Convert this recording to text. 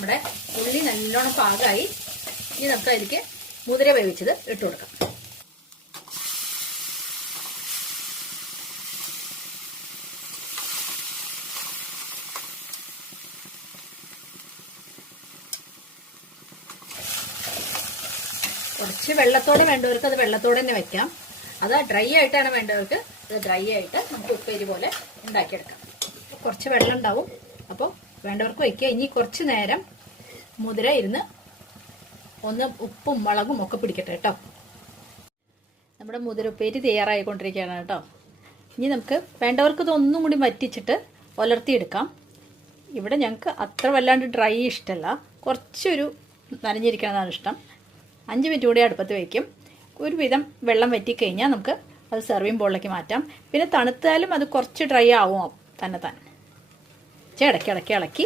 നമ്മുടെ ഉള്ളി നല്ലോണം പാകമായി. ഇനി നമുക്ക് അതിലേക്ക് മുതിര വേവിച്ചത് ഇട്ട് കൊടുക്കാം. കുറച്ച് വെള്ളത്തോടെ വേണ്ടവർക്ക് അത് വെള്ളത്തോടെ തന്നെ വെക്കാം. അത് ഡ്രൈ ആയിട്ടാണ് വേണ്ടവർക്ക് അത് ഡ്രൈ ആയിട്ട് നമുക്ക് ഉപ്പേരി പോലെ ഉണ്ടാക്കിയെടുക്കാം. കുറച്ച് വെള്ളം ഉണ്ടാവും, അപ്പോൾ വേണ്ടവർക്ക് വയ്ക്കുക. ഇനി കുറച്ച് നേരം മുതിര ഇരുന്ന് ഒന്ന് ഉപ്പും മുളകും ഒക്കെ പിടിക്കട്ടെ കേട്ടോ. നമ്മുടെ മുതിര ഉപ്പേരി തയ്യാറായിക്കൊണ്ടിരിക്കുകയാണ് കേട്ടോ. ഇനി നമുക്ക് വേണ്ടവർക്ക് ഇതൊന്നും കൂടി വറ്റിച്ചിട്ട് ഉലർത്തിയെടുക്കാം. ഇവിടെ ഞങ്ങൾക്ക് അത്ര വല്ലാണ്ട് ഡ്രൈ ഇഷ്ടമല്ല, കുറച്ചൊരു നനഞ്ഞിരിക്കണതാണ് ഇഷ്ടം. 5 മിനിറ്റ് കൂടി അടുപ്പത്ത് വയ്ക്കും. ഒരുവിധം വെള്ളം വറ്റിക്കഴിഞ്ഞാൽ നമുക്ക് അത് സെർവിങ് ബോളിലേക്ക് മാറ്റാം. പിന്നെ തണുത്താലും അത് കുറച്ച് ഡ്രൈ ആവും തന്നെ. ഇടയ്ക്ക് ഇളക്കി